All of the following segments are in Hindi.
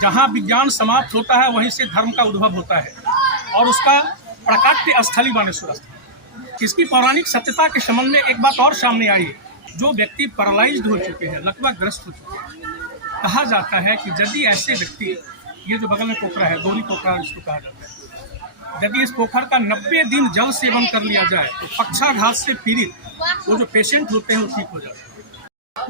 जहाँ विज्ञान समाप्त होता है वहीं से धर्म का उद्भव होता है और उसका प्राकट्य स्थली बानेश्वर स्थल। इसकी पौराणिक सत्यता के संबंध में एक बात और सामने आई। जो व्यक्ति पैरालाइज्ड हो चुके हैं, लकवा ग्रस्त हो चुके हैं, कहा जाता है कि यदि ऐसे व्यक्ति, ये जो बगल में पोखरा है, दोली पोखरा इसको कहा जाता है, यदि इस पोखर का 90 दिन जल सेवन कर लिया जाए तो पक्षाघात से पीड़ित वो जो पेशेंट होते हैं वो ठीक हो जाते हैं।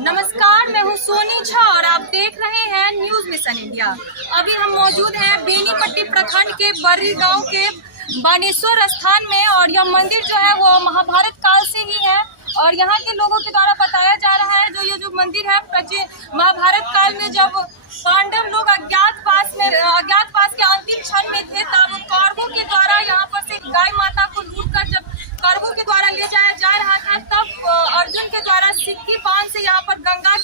नमस्कार, मैं हूं सोनी झा और आप देख रहे हैं न्यूज मिशन इंडिया। अभी हम मौजूद हैं बेनीपट्टी प्रखंड के बर्री गांव के बानेश्वर स्थान में और यह मंदिर जो है वो महाभारत काल से ही है और यहाँ के लोगों के द्वारा बताया जा रहा है ये जो मंदिर है प्राचीन महाभारत काल में जब पांडव लोग अज्ञातवास के अंतिम क्षण में थे तब कौरवों के द्वारा यहाँ पर से गाय माता को लूटकर जब कौरवों के द्वारा ले जाया जा रहा था तब अर्जुन के द्वारा सिक्की बांध से यहाँ पर गंगा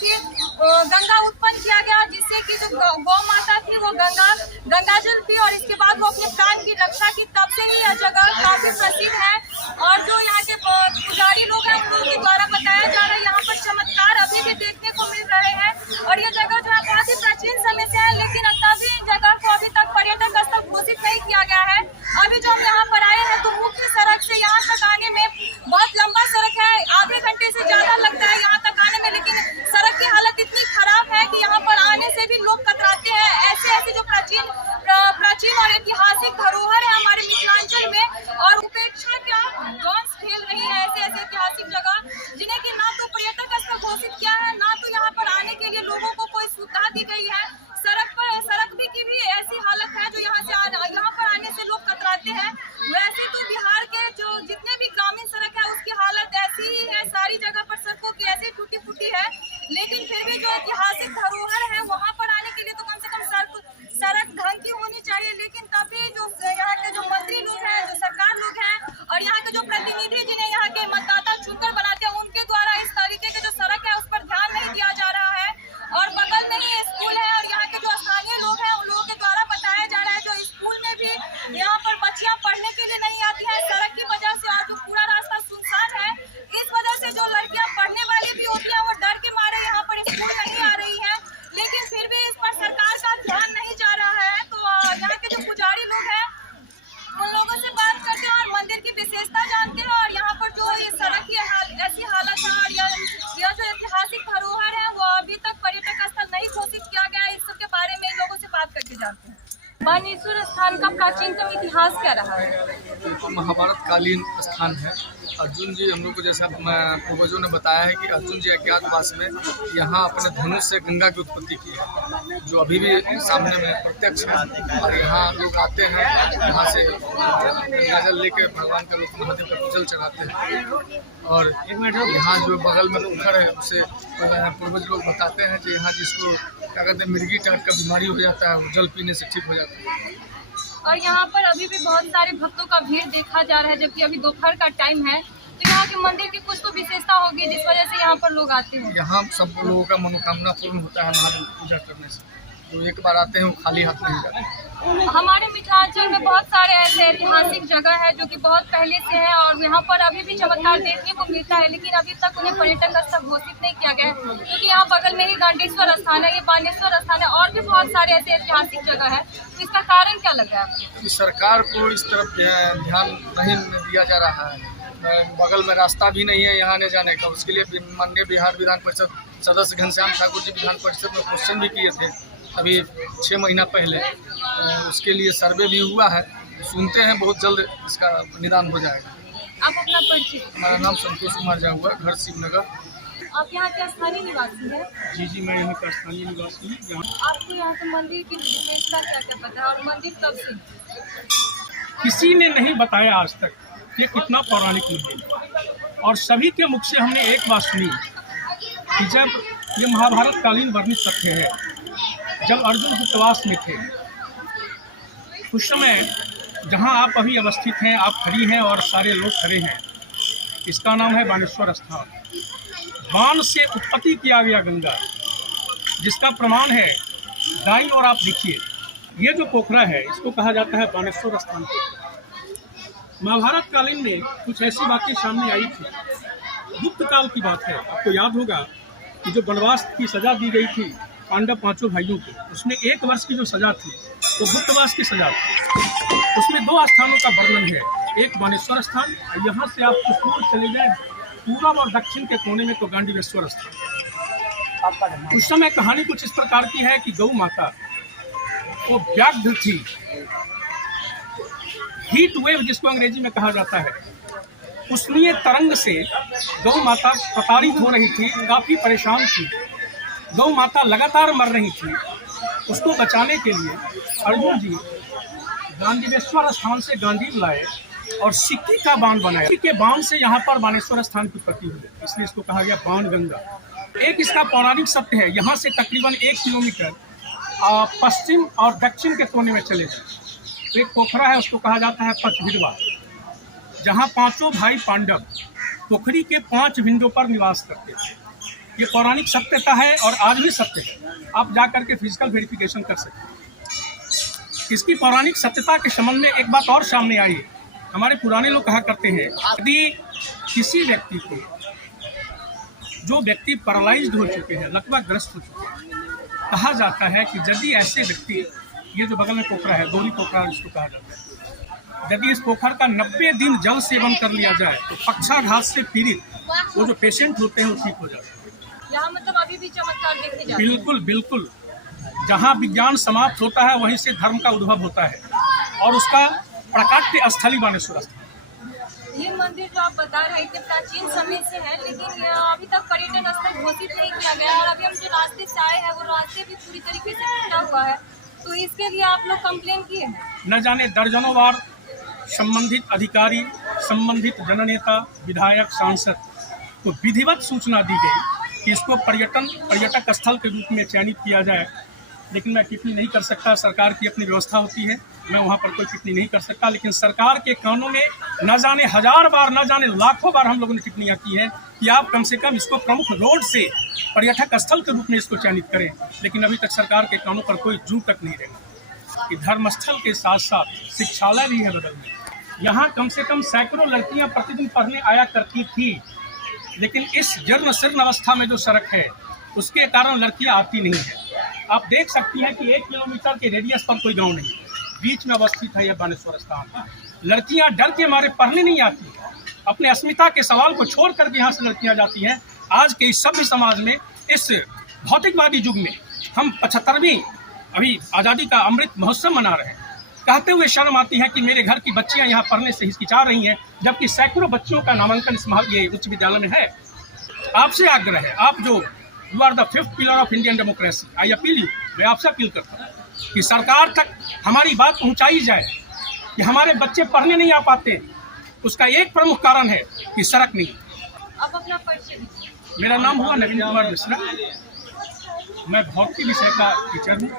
उत्पन्न किया गया, जिससे कि जो गौ माता थी वो गंगा जल पी और इसके बाद वो अपने प्राण की रक्षा की। तब से ही यह जगह काफी प्रसिद्ध है और जो यहाँ के पुजारी लोग हैं उन लोगों के द्वारा बताया जा रहा है यहाँ पर चमत्कार अभी भी देखने को मिल रहे हैं और ये जगह जो है बहुत ही प्राचीन समय से है, लेकिन तभी इन जगह को अभी तक पर्यटक स्थल घोषित नहीं किया गया है। अभी जो हम यहाँ पर आए हैं तो मुख्य सड़क से यहाँ तक आने में बहुत लंबा सड़क है, आधे घंटे से ज्यादा लगता है यहाँ तक आने में, लेकिन सड़क की हालत इतनी खराब है कि यहाँ पर आने से भी लोग कतराते हैं। ऐसे जो प्राचीन और ऐतिहासिक धरोहर है हमारे मिथिलांचल में और उपेक्षा क्या ध्वंस खेल रही है ऐसे ऐतिहासिक जगह जिन्हें कि ना तो पर्यटक स्थल घोषित किया है, ना तो यहाँ पर आने के लिए लोगों को कोई सुविधा दी गई है। सड़क की भी ऐसी हालत है जो यहाँ पर आने से लोग कतराते हैं। वैसे तो बिहार के जो जितने भी ग्रामीण सड़क है उसकी हालत ऐसी ही है, सारी जगह पर सड़कों की ऐसी टूटी फूटी है, लेकिन फिर भी जो ऐतिहासिक धरोहर है वहाँ पर आने के लिए तो कम से कम सड़क ढंग की होनी चाहिए। लेकिन तभी जो यहाँ के जो मंत्री लोग हैं, जो सरकार लोग हैं और यहाँ के जो प्रतिनिधि जिन्हें यहाँ के मतदाता चुनकर बनाते हैं उनके द्वारा इस तरीके के जो सड़क है उस पर ध्यान नहीं दिया जा रहा है। और बगल में ही स्कूल है और यहाँ के जो स्थानीय लोग हैं उन लोगों के द्वारा बताया जा रहा है जो स्कूल में भी यहाँ पर बच्चियाँ पढ़ने के लिए नहीं आती है सड़क की वजह से और जो पूरा रास्ता सुनसान है, इस वजह से जो लड़कियाँ पढ़ने वाली भी होती है वो डर के मारे यहाँ पर स्कूल नहीं आ रही है। लेकिन फिर भी इस पर सरकार का ध्यान नहीं जा रहा है। तो यहाँ के जो पुजारी लोग हैं उन लोगों से बात करते हैं और मंदिर की विशेषता जानते हैं और यहाँ पर जो ये सड़क की ऐसी हालत है और यह जो ऐतिहासिक धरोहर है वो अभी तक पर्यटक स्थल नहीं घोषित किया गया है। इस सब के बारे में इन लोगों से बात करके जानते हैं। बानेश्वर स्थान का प्राचीनतम इतिहास क्या रहा है? तो महाभारत कालीन स्थान है। अर्जुन जी हम लोग को जैसा पूर्वजों ने बताया है कि अर्जुन जी अज्ञातवास में यहाँ अपने धनुष से गंगा की उत्पत्ति की है, जो अभी भी सामने में प्रत्यक्ष है। और यहाँ लोग आते हैं, यहाँ से गंगा जल लेकर भगवान का रूप महादेव का जल चढ़ाते हैं। और यहाँ जो बगल में पोखर है उससे पूर्वज लोग बताते हैं कि यहाँ जिसको क्या कहते हैं मिर्गी टाइप का बीमारी हो जाता है वो जल पीने से ठीक हो जाता है। और यहाँ पर अभी भी बहुत सारे भक्तों का भीड़ देखा जा रहा है, जबकि अभी दोपहर का टाइम है। तो यहाँ के मंदिर की कुछ तो विशेषता होगी जिस वजह से यहाँ पर लोग आते हैं। यहाँ सब लोगों का मनोकामना पूर्ण होता है हमारे पूजा करने से, तो एक बार आते हैं वो खाली हाथ नहीं जाते। हमारे मिथिलांचल में बहुत सारे ऐसे ऐतिहासिक जगह है जो कि बहुत पहले से है और यहाँ पर अभी भी चमत्कार देखने को मिलता है, लेकिन अभी तक उन्हें पर्यटक स्थल घोषित नहीं किया गया है, क्योंकि यहाँ बगल में ही गांडेश्वर स्थान है, ये बानेश्वर स्थान है और भी बहुत सारे ऐसे ऐतिहासिक जगह है। तो इसका कारण क्या लग रहा है आपको? सरकार को इस तरफ ध्यान नहीं दिया जा रहा है। बगल में रास्ता भी नहीं है यहाँ आने जाने का, उसके लिए माननीय बिहार विधान परिषद सदस्य घनश्याम ठाकुर जी विधान परिषद में क्वेश्चन भी किए थे अभी 6 महीना पहले। उसके लिए सर्वे भी हुआ है, सुनते हैं बहुत जल्द इसका निदान हो जाएगा। आप अपना परिचय? हमारा नाम संतोष कुमार जाऊँगा, घर शिवनगर। आप यहाँ के स्थानीय निवासी हैं? जी, मैं यहाँ का स्थानीय निवासी हूँ। आपको यहाँ के मंदिर की विशेषता क्या क्या पता है और मंदिर कब से? किसी ने नहीं बताया आज तक ये कितना पौराणिक मंदिर है और सभी के मुख से हमने एक बात सुनी कि जब ये महाभारत कालीन वर्णित तथ्य है, जब अर्जुन गुप्तवास में थे उस समय जहाँ आप अभी अवस्थित हैं, आप खड़ी हैं और सारे लोग खड़े हैं, इसका नाम है बानेश्वर स्थान। बाण से उत्पत्ति किया गया गंगा, जिसका प्रमाण है दाईं ओर आप देखिए, ये जो पोखरा है इसको कहा जाता है बानेश्वर स्थान। महाभारत कालीन में कुछ ऐसी बातें सामने आई थी, गुप्त काल की बात है। आपको याद होगा कि जो वनवास की सजा दी गई थी पांडव पांचों भाइयों की, उसमें 1 वर्ष की जो सजा थी वो गुप्तवास की सजा थी। उसमें 2 स्थानों का वर्णन है, एक बानेश्वर स्थान, यहाँ से आप कुछ दूर चले जाए पूर्व और दक्षिण के कोने में तो गांडीवेश्वर स्थान। उस समय कहानी कुछ इस प्रकार की है कि गौ माता वो व्याघ्र थी, हीट वेव जिसको अंग्रेजी में कहा जाता है, उष्मीय तरंग से गौ माता प्रताड़ित हो रही थी, काफी परेशान थी। गौ माता लगातार मर रही थी। उसको बचाने के लिए अर्जुन जी गांडीवेश्वर स्थान से गांडीव लाए और सिक्की का बांध बनाया। सिक्की के बांध से यहाँ पर बानेश्वर स्थान की उत्पत्ति हुई, इसलिए इसको कहा गया बाण गंगा। एक इसका पौराणिक सत्य है, यहाँ से तकरीबन 1 किलोमीटर पश्चिम और दक्षिण के कोने में चले जाए एक पोखरा है, उसको कहा जाता है पचभिड़वा, जहाँ 5 भाई पांडव पोखरी के 5 भिंडों पर निवास करते थे। ये पौराणिक सत्यता है और आज भी सत्य है, आप जाकर के फिजिकल वेरिफिकेशन कर सकते हैं। इसकी पौराणिक सत्यता के संबंध में एक बात और सामने आई है। हमारे पुराने लोग कहा करते हैं, यदि किसी व्यक्ति को, जो व्यक्ति पैरालाइज्ड हो चुके हैं, लकवा ग्रस्त हो चुके हैं, कहा जाता है कि यदि ऐसे व्यक्ति, ये जो बगल में पोखरा है, दोहरी पोखरा इसको कहा जाता है, यदि इस पोखर का 90 दिन जल सेवन कर लिया जाए तो पक्षाघात से पीड़ित वो जो पेशेंट होते हैं वो ठीक हो जाते हैं। यहाँ मतलब अभी भी चमत्कार देखे जाते हैं। बिल्कुल बिल्कुल, जहाँ विज्ञान समाप्त होता है वहीं से धर्म का उद्भव होता है और उसका प्राकट्य स्थली बानेश्वर स्थल। ये मंदिर जो आप बता रहे थे प्राचीन समय से है, लेकिन ये अभी तक पर्यटन स्थल घोषित नहीं किया गया और अभी हम जो रास्ते से आए हैं वो रास्ते भी पूरी तरीके से टूटा हुआ है, तो इसके लिए आप लोग कंप्लेन किए हैं? न जाने दर्जनों बार संबंधित अधिकारी, संबंधित जननेता, विधायक, सांसद को विधिवत सूचना दी गई कि इसको पर्यटक स्थल के रूप में चयनित किया जाए, लेकिन मैं टिप्पणी नहीं कर सकता। सरकार की अपनी व्यवस्था होती है, मैं वहाँ पर कोई टिप्पणी नहीं कर सकता। लेकिन सरकार के कानों में न जाने 1000 बार, न जाने लाखों बार हम लोगों ने टिप्पणियाँ की हैं कि आप कम से कम इसको प्रमुख रोड से पर्यटक स्थल के रूप में इसको चयनित करें, लेकिन अभी तक सरकार के कानों पर कोई जू तक नहीं रही। कि धर्मस्थल के साथ साथ शिक्षालय भी है बगल में, यहाँ कम से कम सैकड़ों लड़कियाँ प्रतिदिन पढ़ने आया करती थी, लेकिन इस जीर्ण शीर्ण अवस्था में जो सड़क है उसके कारण लड़कियाँ आती नहीं है। आप देख सकती हैं कि 1 किलोमीटर के रेडियस पर कोई गांव नहीं, बीच में अवस्थित है यह बानेश्वर स्थान। लड़कियां डर के मारे पढ़ने नहीं आती, अपने अस्मिता के सवाल को छोड़ करके यहाँ से लड़कियां जाती हैं। आज के इस सभ्य समाज में, इस भौतिकवादी युग में, हम 75वीं अभी आज़ादी का अमृत महोत्सव मना रहे हैं, कहते हुए शर्म आती है कि मेरे घर की बच्चियां यहाँ पढ़ने से हिचकिचा रही हैं, जबकि सैकड़ों बच्चियों का नामांकन इस ये उच्च विद्यालय में है। आपसे आग्रह है, आप जो you are the 5th pillar of Indian democracy, I appeal you, मैं आपसे अपील करता हूँ कि सरकार तक हमारी बात पहुँचाई जाए कि हमारे बच्चे पढ़ने नहीं आ पाते। उसका एक प्रमुख कारण है कि सड़क नहीं। आप अपना परिचय दीजिए। मेरा नाम हुआ नवीन कुमार मिश्रा, मैं भौतिकी विषय का टीचर हूँ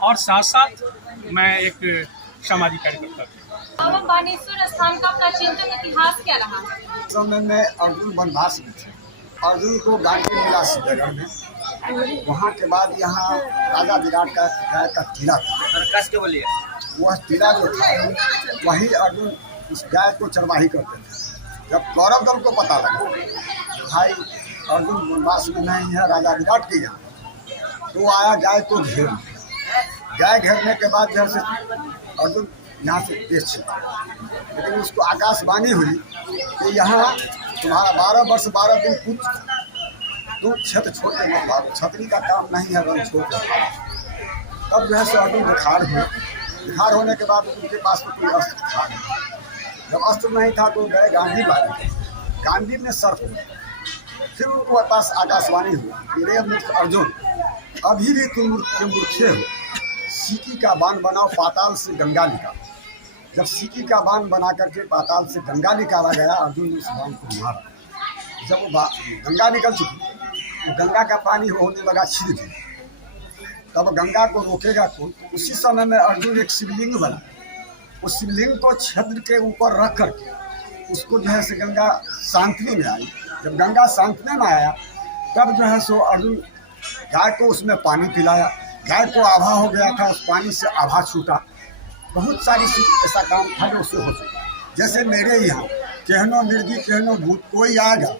और साथ साथ मैं एक सामाजिक कार्यकर्ता हूँ। अब बानेश्वर स्थान का प्राचीनतम इतिहास क्या रहा है? समय में अर्जुन वनवास में थे, अर्जुन को गांधी मिला श्रीनगर में। वहाँ के बाद यहाँ राजा विराट का गाय का टीला था, वह टीला जो था वही अर्जुन उस गाय को चरवाही करते थे। जब कौरव दल को पता लगा भाई अर्जुन वनवास में नहीं है, राजा विराट के यहाँ, तो आया गाय को घेर। गाय घेरने के बाद जैसे अर्जुन यहाँ से देश चला, लेकिन उसको आकाशवाणी हुई कि यहाँ तुम्हारा 12 वर्ष 12 दिन कुछ तुम क्षेत्र छोड़ के मत भागो, छतरी का काम नहीं है, रन छोड़ के भागो। तब जो है सो अर्जुन बुखार हुआ। बुखार होने के बाद उनके पास तो कोई अस्त्र था नहीं। जब अस्त्र नहीं था तो गए गांधी बारे, गांधी में सर्फ हुआ। फिर उनको पास आकाशवाणी हुआ कि रे मूर्ख अर्जुन, अभी भी तुम मूर्खे हो, सिक्की का बांध बनाओ, पाताल से गंगा निकालो। जब सिक्की का बांध बना करके पाताल से गंगा निकाला गया, अर्जुन ने उस बांध को मारा। जब वो गंगा निकल चुकी, तो गंगा का पानी होने लगा छिड़, तब गंगा को रोकेगा कौन? उसी समय में अर्जुन एक शिवलिंग बना, उस शिवलिंग को छद्र के ऊपर रख करके उसको जो है से गंगा शांतनी में आई। जब गंगा शांतनी में आया तब जो है सो अर्जुन गाय को उसमें पानी पिलाया। गाय को आभा हो गया था, उस पानी से आभा छूटा। बहुत सारी ऐसा काम था जो उससे हो चुका। जैसे मेरे यहाँ कहनो मिर्गी कहनो भूत, कोई आएगा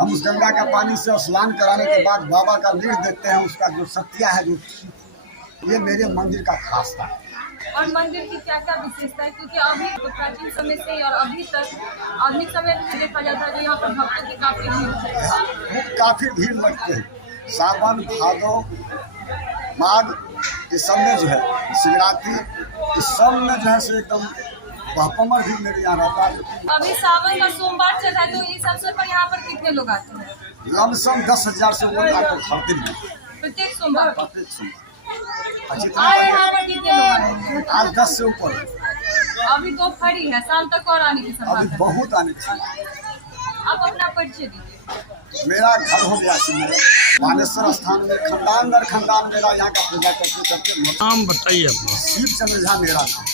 हम उस गंगा का पानी से स्नान कराने के बाद बाबा का लीड देखते हैं, उसका जो सत्या है, जो ये मेरे मंदिर का खास था। और मंदिर की क्या क्या विशेषता है, क्योंकि अभी तो प्राचीन समय से और अभी तक आधुनिक समय में देखा जाता है कि यहाँ पर भक्तों की काफी भीड़ है। काफी भीड़ लगती है। सावन भादो माघ इस सब में जो है, शिवरात्रि इस सब में जो है से एकदम बहपमर भी मेरे यहाँ रहता है। अभी सावन का सोमवार चल रहा है, तो इस अवसर पर यहाँ पर कितने लोग आते हैं? लमसम 10,000 से ऊपर आकर खरीदते हैं प्रत्येक सोमवार। प्रत्येक सोमवार। और यहाँ पर कितने लोग आते हैं? आज 10 से ऊपर। अभी दोपहर ही है, शाम तक और आने की अभी संभावना है। बहुत आने की संभावना है। आप अपना परिचय दीजिए। मेरा घर हो गया बानेश्वर स्थान में, खानदान दर खानदान मेरा यहाँ का पूजा करते करते। नाम बताइए अपना। शिव चंद्र झा मेरा नाम।